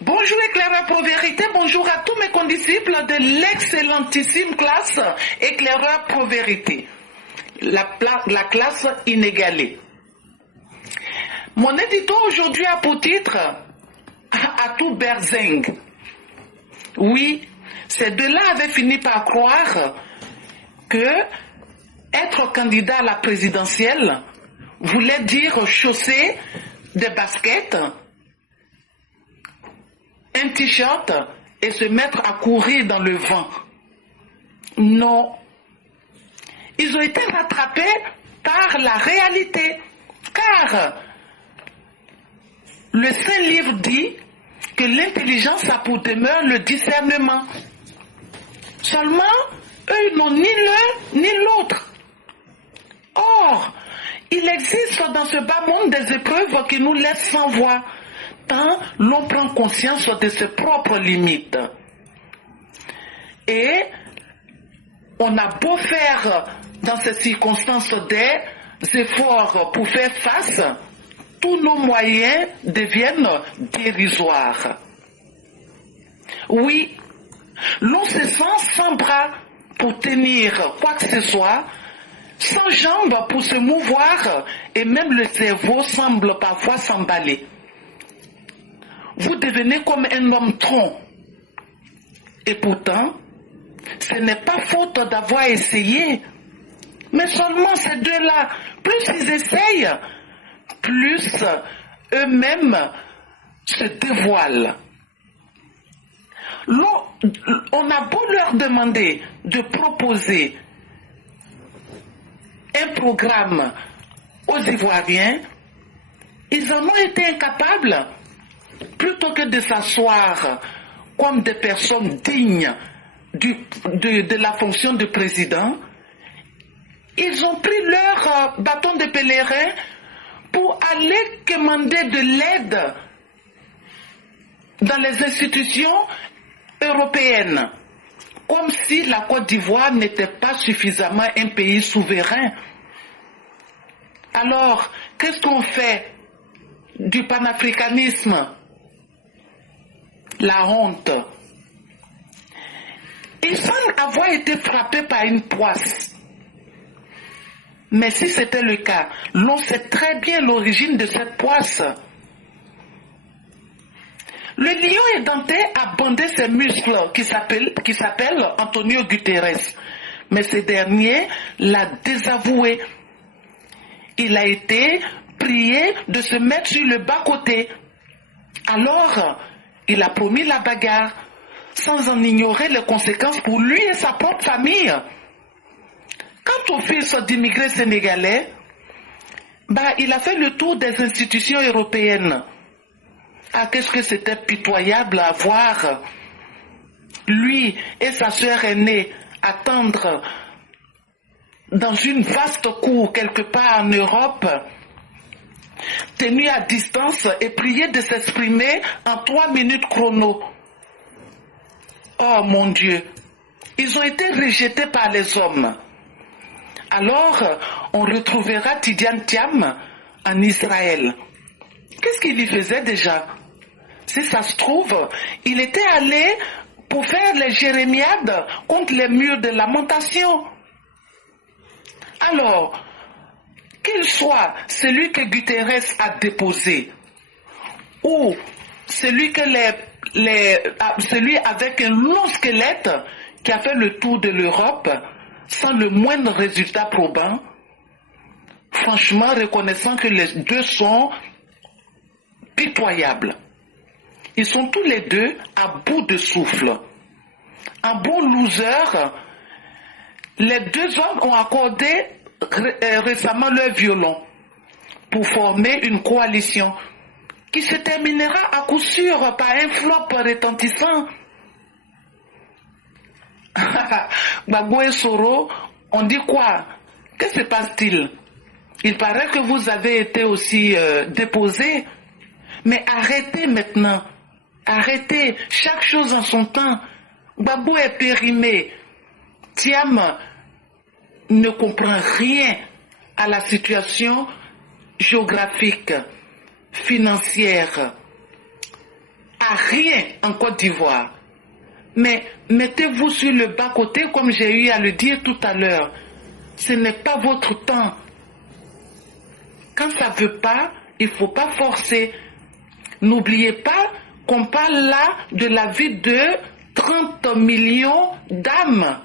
Bonjour Éclaireur Pro-Vérité, bonjour à tous mes condisciples de l'excellentissime classe Éclaireur Pro-Vérité, la classe inégalée. Mon édito aujourd'hui a pour titre Atou Berzeng. Oui, ces deux-là avaient fini par croire que être candidat à la présidentielle voulait dire chausser des baskets, un t-shirt et se mettre à courir dans le vent. Non. Ils ont été rattrapés par la réalité. Car le Saint-Livre dit que l'intelligence a pour demeure le discernement. Seulement, eux, ils n'ont ni l'un ni l'autre. Or, il existe dans ce bas monde des épreuves qui nous laissent sans voix, tant l'on prend conscience de ses propres limites. Et on a beau faire dans ces circonstances des efforts pour faire face, tous nos moyens deviennent dérisoires. Oui, l'on se sent sans bras pour tenir quoi que ce soit, sans jambes pour se mouvoir, et même le cerveau semble parfois s'emballer. Vous devenez comme un homme tronc. Et pourtant, ce n'est pas faute d'avoir essayé. Mais seulement ces deux-là, plus ils essayent, plus eux-mêmes se dévoilent. On a beau leur demander de proposer un programme aux Ivoiriens, ils en ont été incapables. Plutôt que de s'asseoir comme des personnes dignes de la fonction de président, ils ont pris leur bâton de pèlerin pour aller commander de l'aide dans les institutions européennes, comme si la Côte d'Ivoire n'était pas suffisamment un pays souverain. Alors, qu'est-ce qu'on fait du panafricanisme? La honte. Ils semblent avoir été frappés par une poisse. Mais si c'était le cas, l'on sait très bien l'origine de cette poisse. Le lion édenté a bandé ses muscles qui s'appelle Antonio Guterres. Mais ce dernier l'a désavoué. Il a été prié de se mettre sur le bas-côté. Alors, il a promis la bagarre, sans en ignorer les conséquences pour lui et sa propre famille. Quant au fils d'immigrés sénégalais, il a fait le tour des institutions européennes. Ah, qu'est-ce que c'était pitoyable à voir. Lui et sa sœur aînée attendre dans une vaste cour quelque part en Europe, tenu à distance et prié de s'exprimer en 3 minutes chrono. Oh mon Dieu, ils ont été rejetés par les hommes. Alors, on retrouvera Tidiane Thiam en Israël. Qu'est-ce qu'il y faisait déjà? Si ça se trouve, il était allé pour faire les jérémiades contre les murs de lamentation. Alors, qu'il soit celui que Guterres a déposé ou celui avec un long squelette qui a fait le tour de l'Europe sans le moindre résultat probant, franchement reconnaissant que les deux sont pitoyables. Ils sont tous les deux à bout de souffle. En bon loser, les deux hommes ont accordé récemment leur violon pour former une coalition qui se terminera à coup sûr par un flop retentissant. Gbagbo et Soro, on dit quoi? Que se passe-t-il? Il paraît que vous avez été aussi déposés. Mais arrêtez maintenant. Arrêtez. Chaque chose en son temps. Gbagbo est périmé. Thiam ne comprend rien à la situation géographique, financière, à rien en Côte d'Ivoire. Mais mettez-vous sur le bas-côté comme j'ai eu à le dire tout à l'heure. Ce n'est pas votre temps. Quand ça ne veut pas, il ne faut pas forcer. N'oubliez pas qu'on parle là de la vie de 30 millions d'âmes.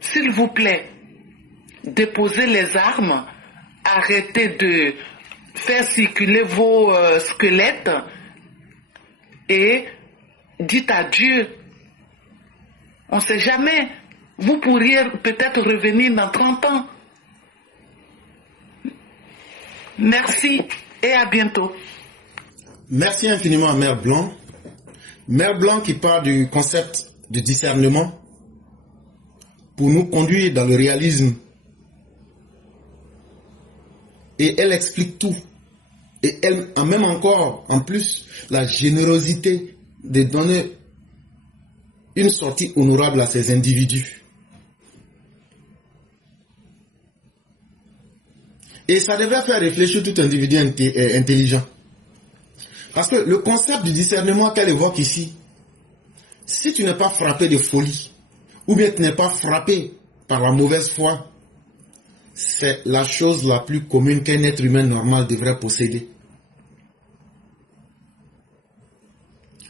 S'il vous plaît, déposez les armes, arrêtez de faire circuler vos squelettes et dites adieu. On ne sait jamais. Vous pourriez peut-être revenir dans 30 ans. Merci et à bientôt. Merci infiniment à Mère Blanc. Mère Blanc qui parle du concept de discernement pour nous conduire dans le réalisme. Et elle explique tout. Et elle a même encore, en plus, la générosité de donner une sortie honorable à ces individus. Et ça devrait faire réfléchir tout individu intelligent. Parce que le concept du discernement qu'elle évoque ici, si tu n'es pas frappé de folie, ou bien tu n'es pas frappé par la mauvaise foi, c'est la chose la plus commune qu'un être humain normal devrait posséder.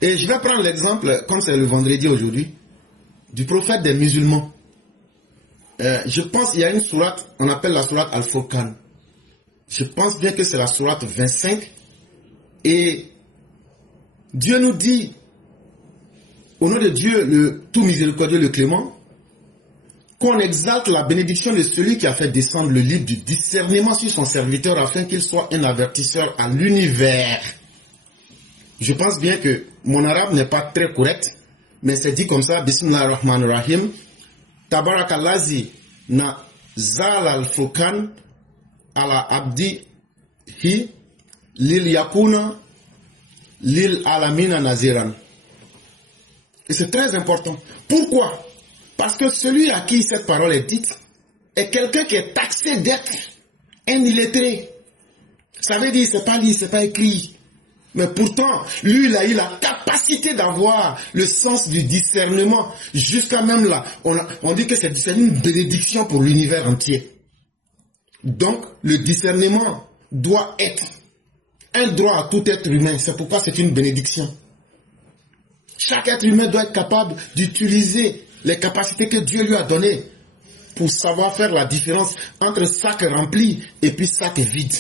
Et je vais prendre l'exemple, comme c'est le vendredi aujourd'hui, du prophète des musulmans. Je pense qu'il y a une sourate, on appelle la sourate Al-Furqan. Je pense bien que c'est la sourate 25. Et Dieu nous dit, au nom de Dieu, le tout miséricordieux, le clément, qu'on exalte la bénédiction de celui qui a fait descendre le livre du discernement sur son serviteur afin qu'il soit un avertisseur à l'univers. Je pense bien que mon arabe n'est pas très correct, mais c'est dit comme ça, Bismillah ar-Rahman ar-Rahim, Tabarakallazi na zal al-Furqan ala abdi hi lil yakuna lil alamina naziran. Et c'est très important. Pourquoi? Parce que celui à qui cette parole est dite est quelqu'un qui est taxé d'être un illettré. Ça veut dire, c'est pas lu, c'est pas écrit. Mais pourtant, lui, il a eu la capacité d'avoir le sens du discernement. Jusqu'à même là, on dit que c'est une bénédiction pour l'univers entier. Donc, le discernement doit être un droit à tout être humain. C'est pourquoi c'est une bénédiction. Chaque être humain doit être capable d'utiliser les capacités que Dieu lui a données pour savoir faire la différence entre sac rempli et puis sac vide.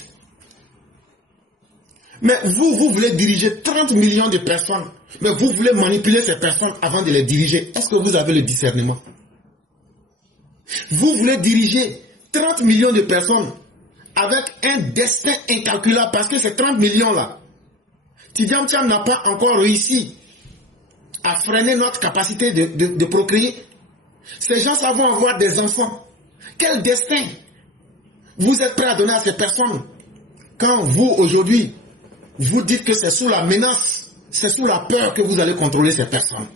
Mais vous voulez diriger 30 millions de personnes, mais vous voulez manipuler ces personnes avant de les diriger. Est-ce que vous avez le discernement? Vous voulez diriger 30 millions de personnes avec un destin incalculable parce que ces 30 millions-là, Tidjam Thiam n'a pas encore réussi à freiner notre capacité de procréer. Ces gens vont avoir des enfants. Quel destin vous êtes prêt à donner à ces personnes quand vous, aujourd'hui, vous dites que c'est sous la menace, c'est sous la peur que vous allez contrôler ces personnes?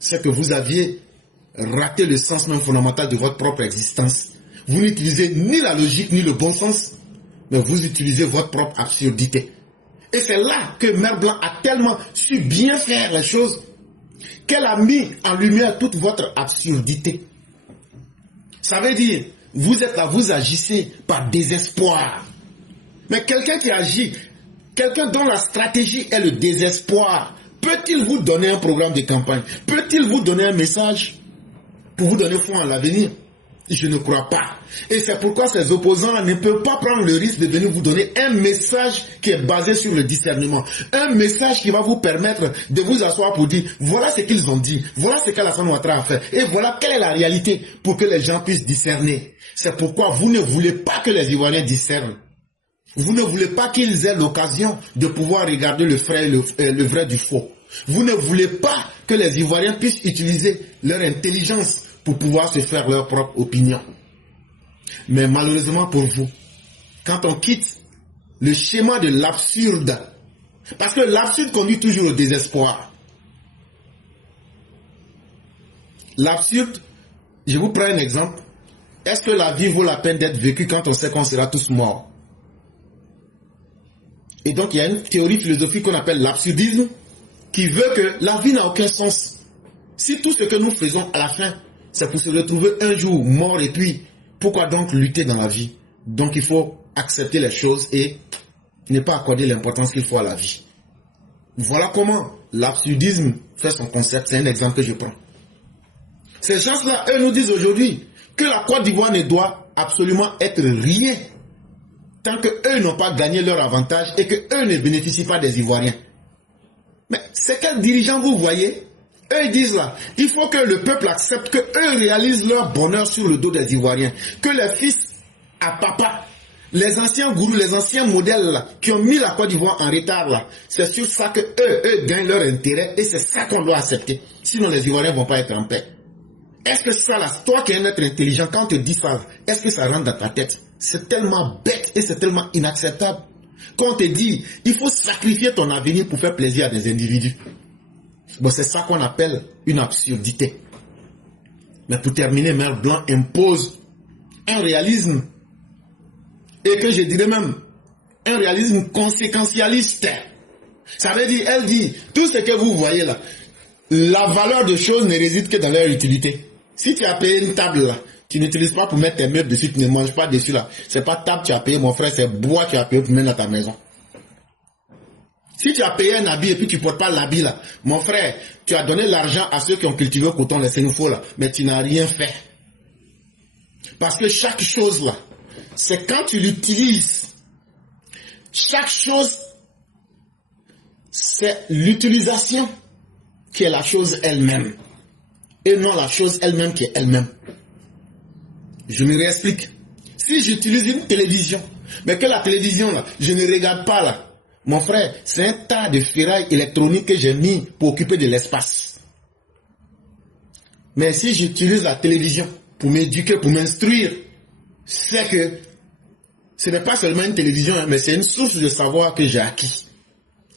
C'est que vous aviez raté le sens même fondamental de votre propre existence. Vous n'utilisez ni la logique ni le bon sens, mais vous utilisez votre propre absurdité. Et c'est là que Mère Blanc a tellement su bien faire les choses qu'elle a mis en lumière toute votre absurdité. Ça veut dire, vous êtes là, vous agissez par désespoir. Mais quelqu'un qui agit, quelqu'un dont la stratégie est le désespoir, peut-il vous donner un programme de campagne? Peut-il vous donner un message pour vous donner foi en l'avenir? Je ne crois pas. Et c'est pourquoi ces opposants ne peuvent pas prendre le risque de venir vous donner un message qui est basé sur le discernement. Un message qui va vous permettre de vous asseoir pour dire, voilà ce qu'ils ont dit, voilà ce qu'Alassane Ouattara a fait, et voilà quelle est la réalité pour que les gens puissent discerner. C'est pourquoi vous ne voulez pas que les Ivoiriens discernent. Vous ne voulez pas qu'ils aient l'occasion de pouvoir regarder le vrai du faux. Vous ne voulez pas que les Ivoiriens puissent utiliser leur intelligence pour pouvoir se faire leur propre opinion. Mais malheureusement pour vous, quand on quitte le schéma de l'absurde, parce que l'absurde conduit toujours au désespoir. L'absurde, je vous prends un exemple. Est-ce que la vie vaut la peine d'être vécue quand on sait qu'on sera tous morts? Et donc il y a une théorie philosophique qu'on appelle l'absurdisme, qui veut que la vie n'a aucun sens. Si tout ce que nous faisons à la fin, c'est pour se retrouver un jour mort et puis, pourquoi donc lutter dans la vie? Donc il faut accepter les choses et ne pas accorder l'importance qu'il faut à la vie. Voilà comment l'absurdisme fait son concept. C'est un exemple que je prends. Ces gens-là, eux nous disent aujourd'hui que la Côte d'Ivoire ne doit absolument être rien tant qu'eux n'ont pas gagné leur avantage et qu'eux ne bénéficient pas des Ivoiriens. Mais c'est quels dirigeants vous voyez? Eux ils disent là, il faut que le peuple accepte qu'eux réalisent leur bonheur sur le dos des Ivoiriens. Que les fils à papa, les anciens gourous, les anciens modèles là, qui ont mis la Côte d'Ivoire en retard là, c'est sur ça que eux gagnent leur intérêt et c'est ça qu'on doit accepter. Sinon les Ivoiriens ne vont pas être en paix. Est-ce que ça là, toi qui es un être intelligent, quand on te dit ça là, est-ce que ça rentre dans ta tête? C'est tellement bête et c'est tellement inacceptable. Quand on te dit, il faut sacrifier ton avenir pour faire plaisir à des individus. Bon, c'est ça qu'on appelle une absurdité. Mais pour terminer, Mère Blanc impose un réalisme, et que je dirais même un réalisme conséquentialiste. Ça veut dire, elle dit, tout ce que vous voyez là, la valeur de choses ne réside que dans leur utilité. Si tu as payé une table là, tu n'utilises pas pour mettre tes meubles dessus, tu ne manges pas dessus là. C'est pas table que tu as payé, mon frère, c'est bois que tu as payé pour mettre dans ta maison. Si tu as payé un habit et puis tu ne portes pas l'habit là, mon frère, tu as donné l'argent à ceux qui ont cultivé le coton, les sénoufos là, mais tu n'as rien fait. Parce que chaque chose là, c'est quand tu l'utilises. Chaque chose, c'est l'utilisation qui est la chose elle-même. Et non la chose elle-même qui est elle-même. Je me réexplique. Si j'utilise une télévision, mais que la télévision là, je ne regarde pas là, mon frère, c'est un tas de ferraille électronique que j'ai mis pour occuper de l'espace. Mais si j'utilise la télévision pour m'éduquer, pour m'instruire, c'est que ce n'est pas seulement une télévision, mais c'est une source de savoir que j'ai acquis.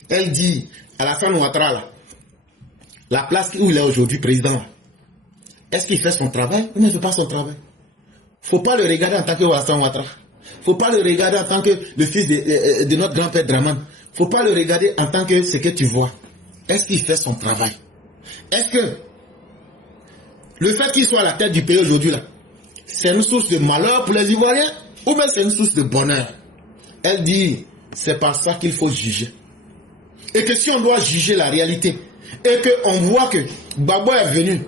Elle dit, Alassane Ouattara là, la place où il est aujourd'hui président, est-ce qu'il fait son travail ou ne fait pas son travail? Faut pas le regarder en tant que Alassane Ouattara. Faut pas le regarder en tant que le fils de notre grand-père Draman. Faut pas le regarder en tant que ce que tu vois. Est-ce qu'il fait son travail? Est-ce que le fait qu'il soit à la tête du pays aujourd'hui là, c'est une source de malheur pour les Ivoiriens ou bien c'est une source de bonheur? Elle dit, c'est par ça qu'il faut juger. Et que si on doit juger la réalité, et qu'on voit que Gbagbo est venu,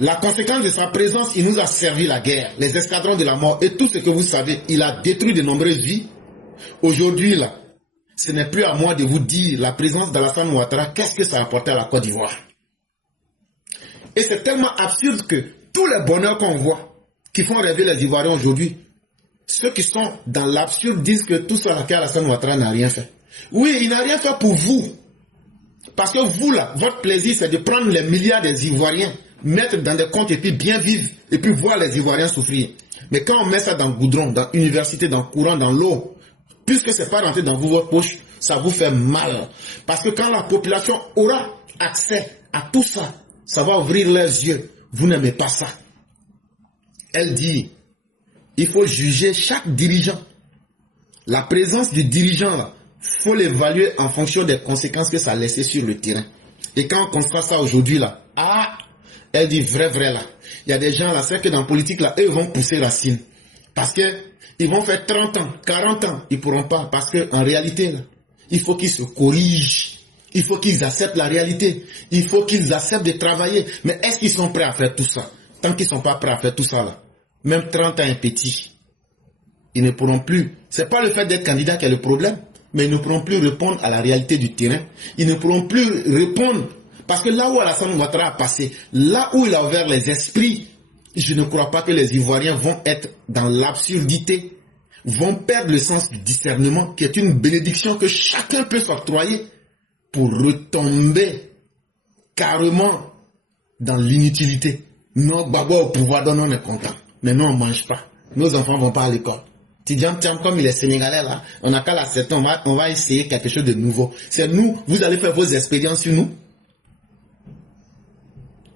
la conséquence de sa présence, il nous a servi la guerre, les escadrons de la mort et tout ce que vous savez, il a détruit de nombreuses vies. Aujourd'hui là, ce n'est plus à moi de vous dire la présence d'Alassane Ouattara, qu'est-ce que ça a apporté à la Côte d'Ivoire. Et c'est tellement absurde que tous les bonheurs qu'on voit, qui font rêver les Ivoiriens aujourd'hui, ceux qui sont dans l'absurde disent que tout ça là, qu'Alassane Ouattara n'a rien fait. Oui, il n'a rien fait pour vous. Parce que vous là, votre plaisir c'est de prendre les milliards des Ivoiriens, mettre dans des comptes et puis bien vivre, et puis voir les Ivoiriens souffrir. Mais quand on met ça dans le goudron, dans l'université, dans le courant, dans l'eau, puisque ce n'est pas rentré dans votre poche, ça vous fait mal. Parce que quand la population aura accès à tout ça, ça va ouvrir leurs yeux. Vous n'aimez pas ça. Elle dit, il faut juger chaque dirigeant. La présence du dirigeant là, faut l'évaluer en fonction des conséquences que ça a laissé sur le terrain. Et quand on constate ça aujourd'hui là, elle dit vrai là. Il y a des gens là, c'est que dans la politique là, eux vont pousser racine. Parce que ils vont faire 30 ans, 40 ans, ils ne pourront pas. Parce qu'en réalité là, il faut qu'ils se corrigent. Il faut qu'ils acceptent la réalité. Il faut qu'ils acceptent de travailler. Mais est-ce qu'ils sont prêts à faire tout ça? Tant qu'ils ne sont pas prêts à faire tout ça là, même 30 ans et petit, ils ne pourront plus. Ce n'est pas le fait d'être candidat qui est le problème. Mais ils ne pourront plus répondre à la réalité du terrain. Ils ne pourront plus répondre. Parce que là où Alassane Ouattara a passé, là où il a ouvert les esprits, je ne crois pas que les Ivoiriens vont être dans l'absurdité, vont perdre le sens du discernement, qui est une bénédiction que chacun peut s'octroyer pour retomber carrément dans l'inutilité. Non, Gbagbo au pouvoir, donc on est content. Mais non, on ne mange pas. Nos enfants ne vont pas à l'école. Tidiane Thiam, comme il est sénégalais là, on n'a qu'à l'accepter, on va essayer quelque chose de nouveau. C'est nous, vous allez faire vos expériences sur nous.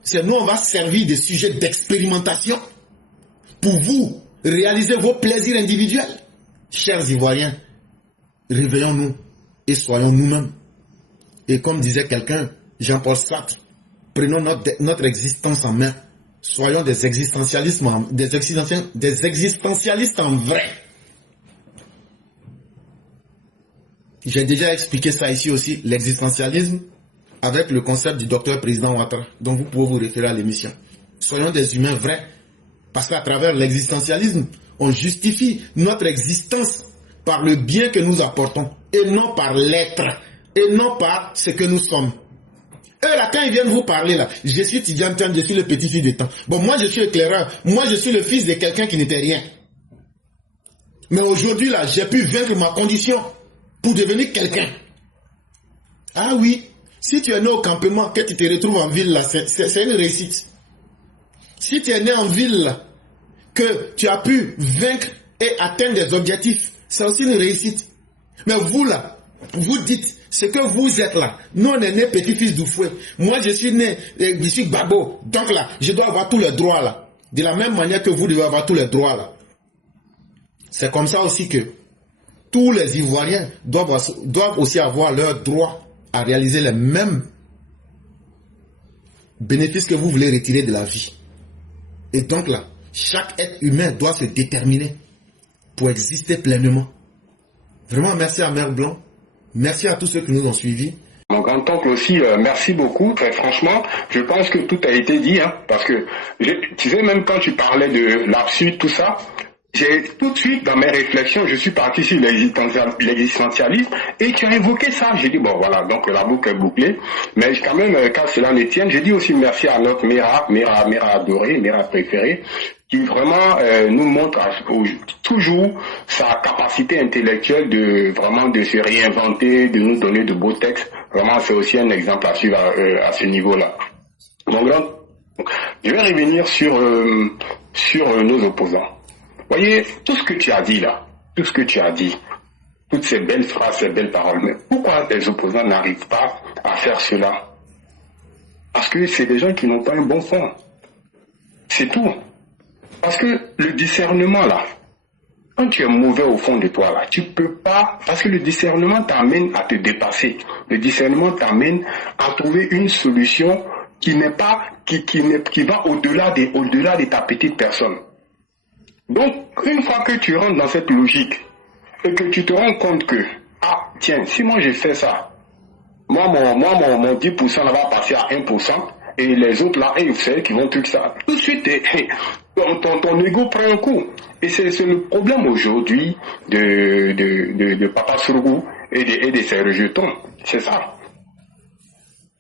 C'est nous, on va servir de sujet d'expérimentation pour vous réaliser vos plaisirs individuels. Chers Ivoiriens, réveillons-nous et soyons nous-mêmes. Et comme disait quelqu'un, Jean-Paul Sartre. Prenons notre existence en main. Soyons des existentialistes en vrai. J'ai déjà expliqué ça ici aussi, l'existentialisme, avec le concept du docteur président Ouattara. Donc vous pouvez vous référer à l'émission. Soyons des humains vrais. Parce qu'à travers l'existentialisme, on justifie notre existence par le bien que nous apportons. Et non par l'être. Et non par ce que nous sommes. Eux là, quand ils viennent vous parler là, je suis Tidjane Tian, je suis le petit-fils de temps. Bon, moi je suis éclaireur. Moi je suis le fils de quelqu'un qui n'était rien. Mais aujourd'hui là, j'ai pu vaincre ma condition pour devenir quelqu'un. Ah oui, si tu es né au campement, que tu te retrouves en ville là, c'est une réussite. Si tu es né en ville là, que tu as pu vaincre et atteindre des objectifs, c'est aussi une réussite. Mais vous là, vous dites ce que vous êtes là. Nous on est né petit-fils d'Oufoué. Moi je suis né, je suis Babo. Donc là, je dois avoir tous les droits là. De la même manière que vous devez avoir tous les droits là. C'est comme ça aussi que tous les Ivoiriens doivent aussi avoir leurs droits à réaliser les mêmes bénéfices que vous voulez retirer de la vie. Et donc là, chaque être humain doit se déterminer pour exister pleinement. Vraiment, merci à Mère Blanc. Merci à tous ceux qui nous ont suivis. Mon grand-oncle aussi, merci beaucoup. Très franchement, je pense que tout a été dit, hein, parce que, tu sais, même quand tu parlais de l'absurde, tout ça, j'ai tout de suite, dans mes réflexions, je suis parti sur l'existentialisme, et tu as évoqué ça. J'ai dit, bon, voilà, donc la boucle est bouclée. Mais quand même, quand cela ne tienne, j'ai dit aussi merci à notre Mira adorée, Mira préférée, qui vraiment nous montre toujours sa capacité intellectuelle de vraiment de se réinventer, de nous donner de beaux textes. Vraiment, c'est aussi un exemple à suivre à ce niveau-là. Donc là, je vais revenir sur nos opposants. Voyez, tout ce que tu as dit là, tout ce que tu as dit, toutes ces belles phrases, ces belles paroles, mais pourquoi les opposants n'arrivent pas à faire cela? Parce que c'est des gens qui n'ont pas un bon fond. C'est tout. Parce que le discernement là, quand tu es mauvais au fond de toi là, tu peux pas, parce que le discernement t'amène à te dépasser. Le discernement t'amène à trouver une solution qui n'est pas, qui va au-delà de ta petite personne. Donc, une fois que tu rentres dans cette logique et que tu te rends compte que, ah, tiens, si moi j'ai fait ça, mon 10% là va passer à 1%, et les autres là, vous savez qu'ils vont truc ça. Tout de suite, ton ego prend un coup. Et c'est le problème aujourd'hui de Papa Sourgou et de ses rejetons. C'est ça.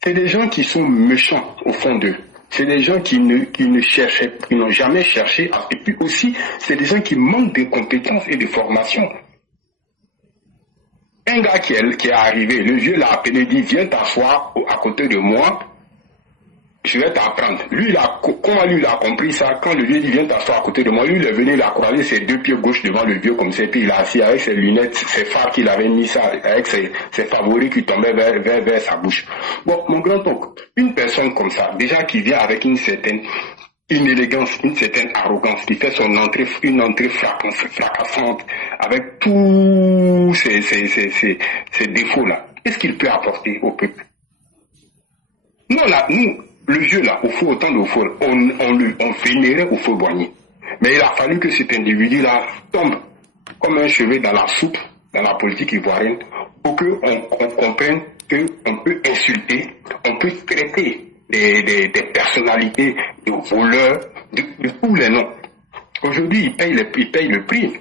C'est des gens qui sont méchants au fond d'eux. C'est des gens qui n'ont jamais cherché. Et puis aussi, c'est des gens qui manquent de compétences et de formation. Un gars qui est arrivé, le vieux l'a appelé, dit, viens t'asseoir à côté de moi, je vais t'apprendre. Comment lui il a compris ça? Quand le vieux dit, viens t'asseoir à côté de moi, lui il est venu, il a croisé ses deux pieds gauche devant le vieux comme ça, puis il a assis avec ses lunettes, ses phares qu'il avait mis ça, avec ses favoris qui tombaient vers sa bouche. Bon, mon grand-oncle, une personne comme ça, déjà qui vient avec une certaine inélégance, une certaine arrogance, qui fait une entrée fracassante, avec tous ces défauts-là, qu'est-ce qu'il peut apporter au peuple? Nous, le jeu là, au feu, autant de feu, on vénérait au feu Boigny. Mais il a fallu que cet individu-là tombe comme un cheveu dans la soupe, dans la politique ivoirienne, pour qu'on comprenne qu'on peut insulter, on peut traiter des personnalités, des voleurs, de tous les noms. Aujourd'hui, ils payent le prix.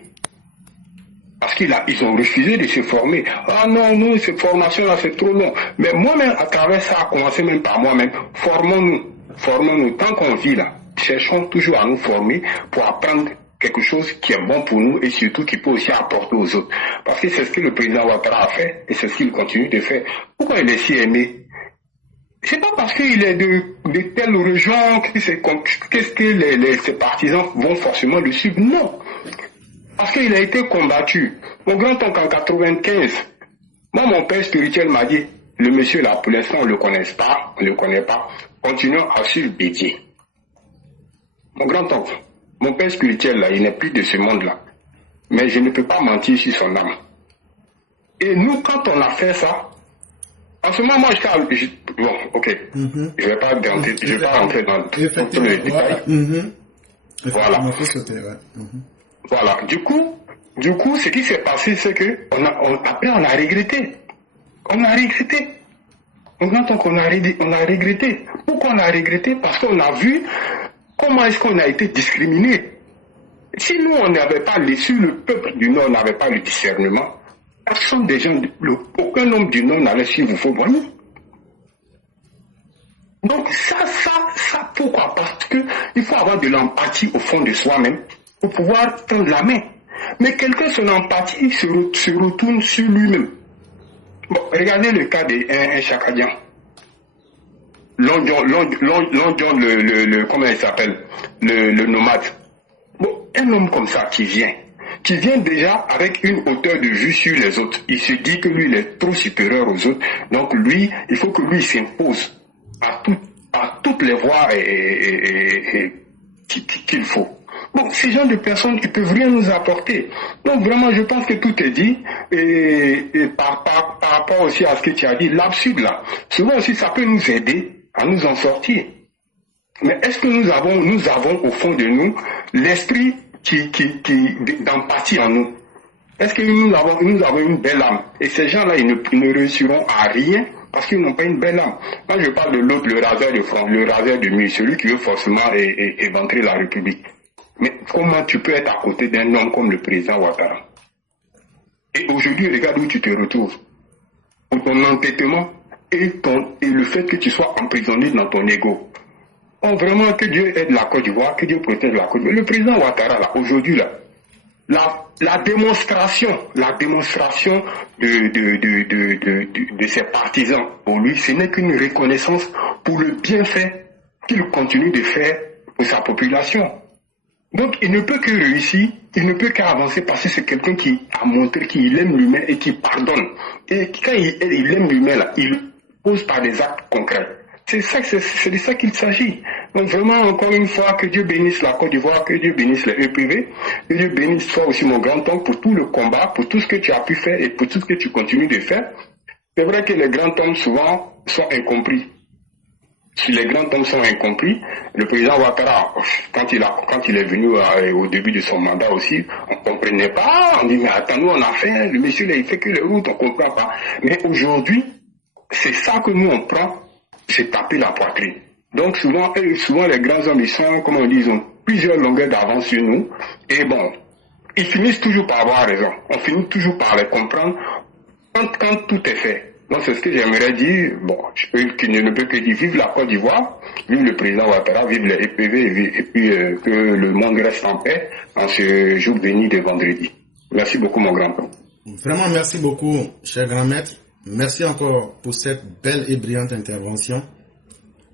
Parce qu'ils ont refusé de se former. Ah non, nous, cette formation-là, c'est trop long. Mais moi-même, à travers ça, à commencer même par moi-même, formons-nous. Tant qu'on vit là, cherchons toujours à nous former pour apprendre quelque chose qui est bon pour nous et surtout qui peut aussi apporter aux autres. Parce que c'est ce que le président Ouattara a fait et c'est ce qu'il continue de faire. Pourquoi il est si aimé? C'est pas parce qu'il est de telle religion qu'est-ce que ses partisans vont forcément le suivre. Non. Parce qu'il a été combattu. Mon grand-oncle en 95, moi mon père spirituel m'a dit, le monsieur là, pour l'instant on ne le connaît pas, continuons à suivre Bédier. Mon grand-oncle, mon père spirituel là, il n'est plus de ce monde-là. Mais je ne peux pas mentir sur son âme. Et nous, quand on a fait ça, En ce moment, moi, bon, ok. Je vais pas rentrer dans tous les détails. Voilà. Voilà. Du coup, ce qui s'est passé, c'est que après, on a regretté. On a regretté. On entend qu'on a regretté. Pourquoi on a regretté? Parce qu'on a vu comment est-ce qu'on a été discriminé. Si nous, on n'avait pas si le peuple du Nord n'avait pas le discernement, personne des gens, aucun homme du Nord n'allait suivre vos voyous. Donc ça, pourquoi? Parce que il faut avoir de l'empathie au fond de soi-même pour pouvoir tendre la main. Mais quelqu'un, son empathie se retourne sur lui-même. Bon, regardez le cas d'un Chakadian. Long John, comment il s'appelle? Le nomade. Bon, un homme comme ça qui vient déjà avec une hauteur de vue sur les autres. Il se dit que lui, il est trop supérieur aux autres. Donc lui, il faut que lui s'impose à toutes les voies qu'il faut. Bon, ces gens de personnes qui peuvent rien nous apporter. Donc vraiment, je pense que tout est dit. Et par rapport aussi à ce que tu as dit, l'absurde là, souvent aussi ça peut nous aider à nous en sortir. Mais est-ce que nous avons au fond de nous l'esprit d'empathie en nous? Est-ce que nous avons une belle âme? Et ces gens-là, ils ne réussiront à rien parce qu'ils n'ont pas une belle âme. Moi, je parle de l'autre, le raseur de front, le raseur de mur, celui qui veut forcément éventrer la République. Mais comment tu peux être à côté d'un homme comme le président Ouattara? Et aujourd'hui, regarde où tu te retrouves. Pour ton entêtement et le fait que tu sois emprisonné dans ton ego. Oh, vraiment, que Dieu aide la Côte d'Ivoire, que Dieu protège la Côte d'Ivoire. Le président Ouattara, là, aujourd'hui, là, la démonstration de ses partisans, pour lui, ce n'est qu'une reconnaissance pour le bienfait qu'il continue de faire pour sa population. Donc, il ne peut que réussir, il ne peut qu'avancer parce que c'est quelqu'un qui a montré qu'il aime l'humain et qui pardonne. Et quand il aime l'humain, là, il pose par des actes concrets. C'est de ça qu'il s'agit. Donc vraiment, encore une fois, que Dieu bénisse la Côte d'Ivoire, que Dieu bénisse les EPV, que Dieu bénisse toi aussi, mon grand-oncle, pour tout le combat, pour tout ce que tu as pu faire et pour tout ce que tu continues de faire. C'est vrai que les grands hommes, souvent, sont incompris. Si les grands hommes sont incompris, le président Ouattara, quand il est venu au début de son mandat aussi, on ne comprenait pas. On dit, mais attends, nous on a fait, le monsieur là, il fait que les routes, on ne comprend pas. Mais aujourd'hui, c'est ça que nous on prend, c'est taper la poitrine. Donc souvent les grands hommes, ils sont, comme on dit, ils ont plusieurs longueurs d'avance sur nous. Et bon, ils finissent toujours par avoir raison. On finit toujours par les comprendre quand tout est fait. Donc c'est ce que j'aimerais dire. Bon, je ne peux que dire vive la Côte d'Ivoire, vive le président Ouattara, vive les EPV et puis que le monde reste en paix en ce jour béni de vendredi. Merci beaucoup mon grand-père. Vraiment merci beaucoup, cher grand maître. Merci encore pour cette belle et brillante intervention.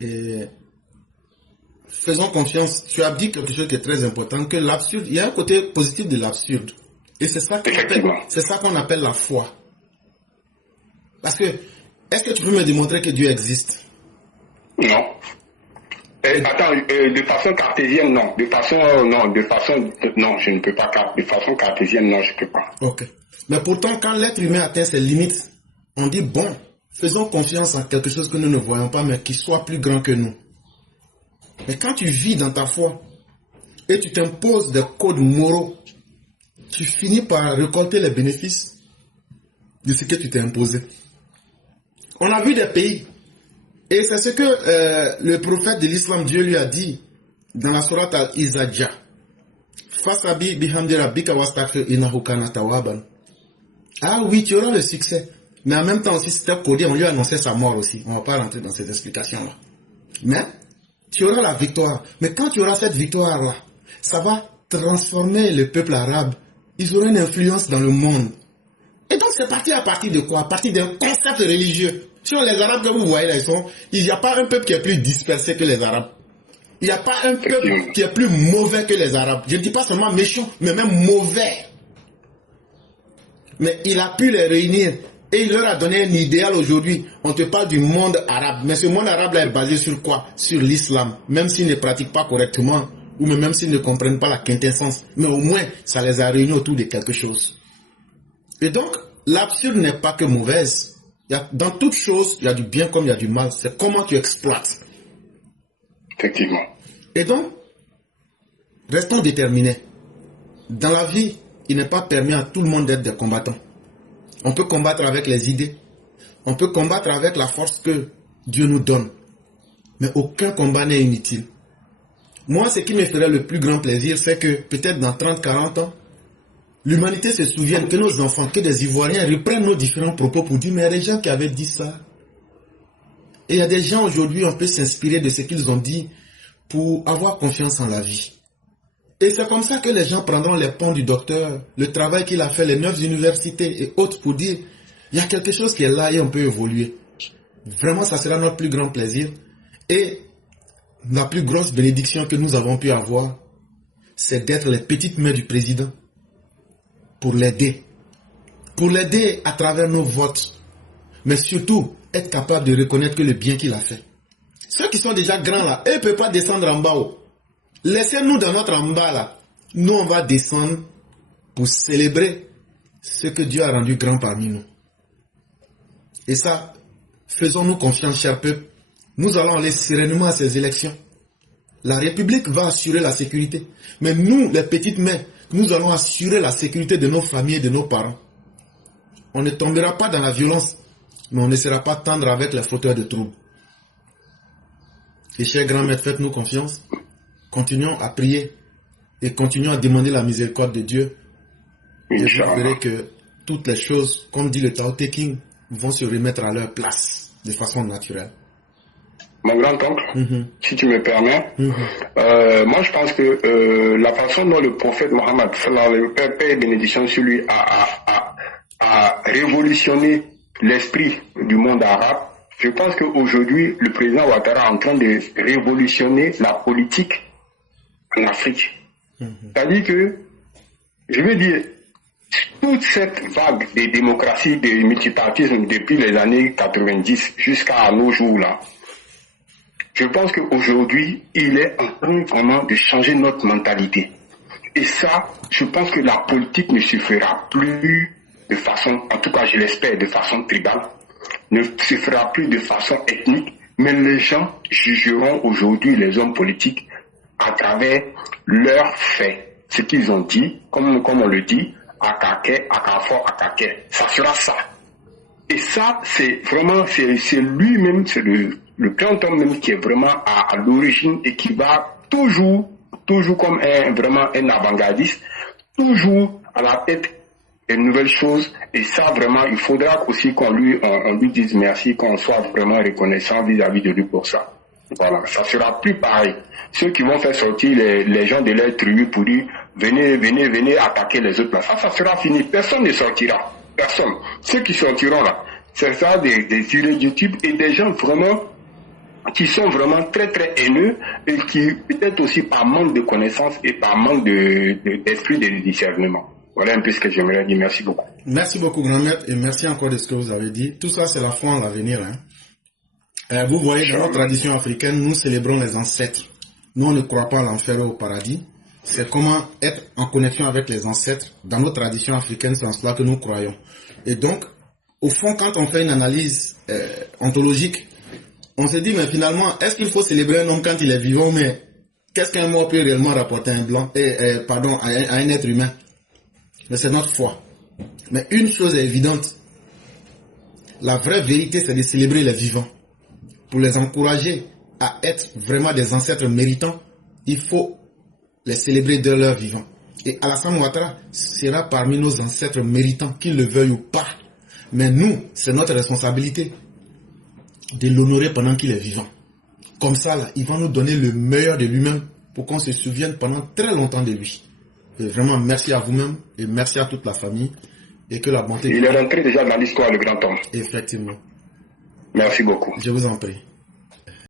Et faisons confiance. Tu as dit quelque chose qui est très important, que l'absurde, il y a un côté positif de l'absurde. Et c'est ça qu'on appelle la foi. Parce que, est-ce que tu peux me démontrer que Dieu existe? Non. Attends, de façon cartésienne, non. De façon, non, je ne peux pas. De façon cartésienne, non, je ne peux pas. Ok. Mais pourtant, quand l'être humain atteint ses limites, on dit, bon, faisons confiance en quelque chose que nous ne voyons pas, mais qui soit plus grand que nous. Mais quand tu vis dans ta foi, et tu t'imposes des codes moraux, tu finis par récolter les bénéfices de ce que tu t'es imposé. On a vu des pays, et c'est ce que le prophète de l'islam, Dieu lui a dit dans la sourate Al-Izajah. Fasabi bihamdi rabbika wastaghfir innahu kana tawwaban. Ah oui, tu auras le succès. Mais en même temps aussi, c'était codé, on lui a annoncé sa mort aussi. On ne va pas rentrer dans ces explications-là. Mais tu auras la victoire. Mais quand tu auras cette victoire-là, ça va transformer le peuple arabe. Ils auront une influence dans le monde. Et donc c'est parti à partir de quoi? À partir d'un concept religieux. Sur les Arabes que vous voyez là, il n'y a pas un peuple qui est plus dispersé que les Arabes. Il n'y a pas un peuple qui est plus mauvais que les Arabes. Je ne dis pas seulement méchant, mais même mauvais. Mais il a pu les réunir. Et il leur a donné un idéal aujourd'hui. On te parle du monde arabe. Mais ce monde arabe là est basé sur quoi? Sur l'islam. Même s'ils ne pratiquent pas correctement, ou même s'ils ne comprennent pas la quintessence. Mais au moins, ça les a réunis autour de quelque chose. Et donc, l'absurde n'est pas que mauvaise. Dans toute chose, il y a du bien comme il y a du mal. C'est comment tu exploites. Effectivement. Et donc, restons déterminés. Dans la vie, il n'est pas permis à tout le monde d'être des combattants. On peut combattre avec les idées. On peut combattre avec la force que Dieu nous donne. Mais aucun combat n'est inutile. Moi, ce qui me ferait le plus grand plaisir, c'est que peut-être dans 30-40 ans, l'humanité se souvienne, que nos enfants, que des Ivoiriens reprennent nos différents propos pour dire, mais il y a des gens qui avaient dit ça. Et il y a des gens aujourd'hui, on peut s'inspirer de ce qu'ils ont dit pour avoir confiance en la vie. Et c'est comme ça que les gens prendront les ponts du docteur, le travail qu'il a fait, les 9 universités et autres pour dire, il y a quelque chose qui est là et on peut évoluer. Vraiment, ça sera notre plus grand plaisir. Et la plus grosse bénédiction que nous avons pu avoir, c'est d'être les petites mains du président pour l'aider. Pour l'aider à travers nos votes. Mais surtout, être capable de reconnaître que le bien qu'il a fait. Ceux qui sont déjà grands là, eux ne peuvent pas descendre en bas. Laissez-nous dans notre en bas là. Nous, on va descendre pour célébrer ce que Dieu a rendu grand parmi nous. Et ça, faisons-nous confiance, cher peuple. Nous allons aller sereinement à ces élections. La République va assurer la sécurité. Mais nous, les petites mains, nous allons assurer la sécurité de nos familles et de nos parents. On ne tombera pas dans la violence, mais on ne sera pas tendre avec les fauteurs de troubles. Et chers grands maîtres, faites-nous confiance. Continuons à prier et continuons à demander la miséricorde de Dieu. Et vous verrez que toutes les choses, comme dit le Tao Te Ching, vont se remettre à leur place de façon naturelle. Mon grand-oncle, si tu me permets, moi je pense que la façon dont le prophète Mohammed, paix et bénédiction sur lui, a révolutionné l'esprit du monde arabe, je pense qu'aujourd'hui, le président Ouattara est en train de révolutionner la politique en Afrique. C'est-à-dire que, je veux dire, toute cette vague de démocratie, de multipartisme depuis les années 90 jusqu'à nos jours là, je pense qu'aujourd'hui, il est en train vraiment de changer notre mentalité. Et ça, je pense que la politique ne se fera plus de façon, en tout cas je l'espère, de façon tribale, ne se fera plus de façon ethnique, mais les gens jugeront aujourd'hui les hommes politiques à travers leurs faits. Ce qu'ils ont dit, comme on le dit, Akake, Akafo, Akake. Ça sera ça. Et ça, c'est vraiment, c'est lui-même, c'est le grand homme même qui est vraiment à l'origine et qui va toujours comme vraiment un avant-gardiste, toujours à la tête des nouvelles choses. Et ça, vraiment, il faudra aussi qu'on lui dise merci, qu'on soit vraiment reconnaissant vis-à-vis de lui pour ça. Voilà, ça sera plus pareil. Ceux qui vont faire sortir les gens de leur tribu pour dire venez attaquer les autres, ça sera fini. Personne ne sortira. Personne. Ceux qui sortiront là, c'est ça des irréductibles et des gens vraiment qui sont vraiment très très haineux et qui peut-être aussi par manque de connaissances et par manque d'esprit de discernement. Voilà un peu ce que j'aimerais dire. Merci beaucoup. Merci beaucoup, grand maître, et merci encore de ce que vous avez dit. Tout ça, c'est la foi en l'avenir. Vous voyez, dans notre tradition africaine, nous célébrons les ancêtres. Nous, on ne croit pas à l'enfer et au paradis. C'est comment être en connexion avec les ancêtres. Dans notre tradition africaine, c'est en cela que nous croyons. Et donc, au fond, quand on fait une analyse ontologique, on se dit, mais finalement, est-ce qu'il faut célébrer un homme quand il est vivant, mais qu'est-ce qu'un mort peut réellement rapporter à un blanc, à un être humain? Mais c'est notre foi. Mais une chose est évidente. La vraie vérité, c'est de célébrer les vivants. Pour les encourager à être vraiment des ancêtres méritants, il faut les célébrer de leur vivant. Et Alassane Ouattara sera parmi nos ancêtres méritants, qu'ils le veuillent ou pas. Mais nous, c'est notre responsabilité de l'honorer pendant qu'il est vivant. Comme ça, là, il va nous donner le meilleur de lui-même pour qu'on se souvienne pendant très longtemps de lui. Et vraiment, merci à vous-même et merci à toute la famille. Et que la bonté... Il est rentré déjà dans l'histoire, le grand homme. Effectivement. Merci beaucoup. Je vous en prie.